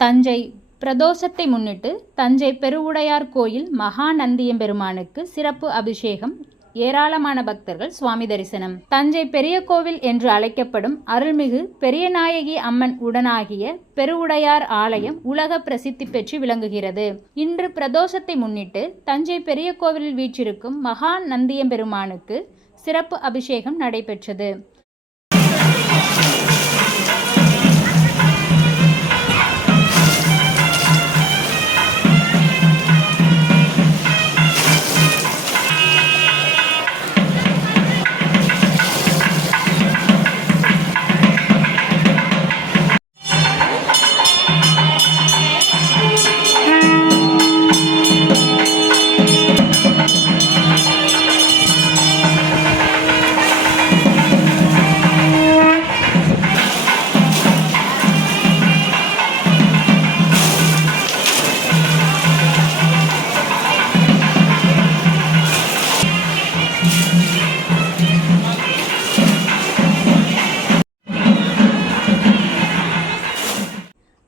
தஞ்சை பிரதோஷத்தை முன்னிட்டு தஞ்சை பெருவுடையார் கோயில் மகா நந்தியம்பெருமானுக்கு சிறப்பு அபிஷேகம். ஏராளமான பக்தர்கள் சுவாமி தரிசனம். தஞ்சை பெரிய கோவில் என்று அழைக்கப்படும் அருள்மிகு பெரியநாயகி அம்மன் உடனாகிய பெருவுடையார் ஆலயம் உலக பிரசித்தி பெற்று விளங்குகிறது. இன்று பிரதோஷத்தை முன்னிட்டு தஞ்சை பெரிய கோவிலில் வீற்றிருக்கும் மகா நந்தியம்பெருமானுக்கு சிறப்பு அபிஷேகம் நடைபெற்றது.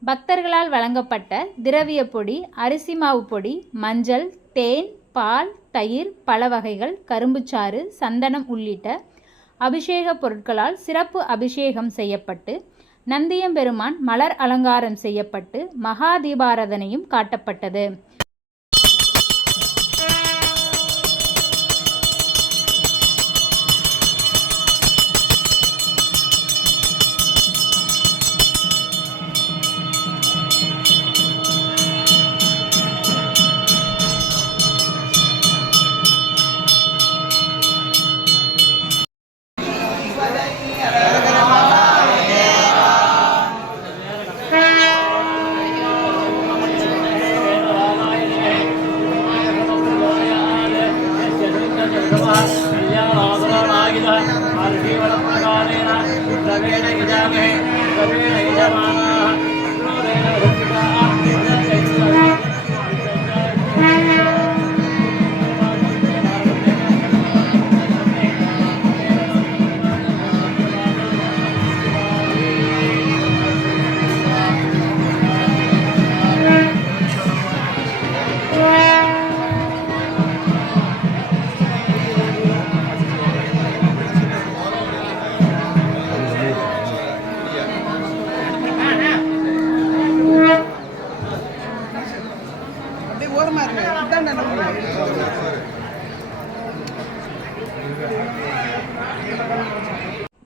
பக்தர்களால் வழங்கப்பட்ட திரவிய பொடி, அரிசி மாவு பொடி, மஞ்சள், தேன், பால், தயிர், பல வகைகள், கரும்புச்சாறு, சந்தனம் உள்ளிட்ட அபிஷேக பொருட்களால் சிறப்பு அபிஷேகம் செய்யப்பட்டு நந்தியம்பெருமான் மலர் அலங்காரம் செய்யப்பட்டு மகா தீபாராதனையும் காட்டப்பட்டது.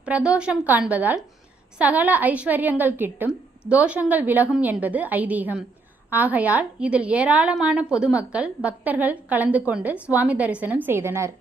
பிரதோஷம் காண்பதால் சகல ஐஸ்வர்யங்கள் கிட்டும், தோஷங்கள் விலகும் என்பது ஐதீகம். ஆகையால் இதில் ஏராளமான பொதுமக்கள் பக்தர்கள் கலந்து கொண்டு சுவாமி தரிசனம் செய்தனர்.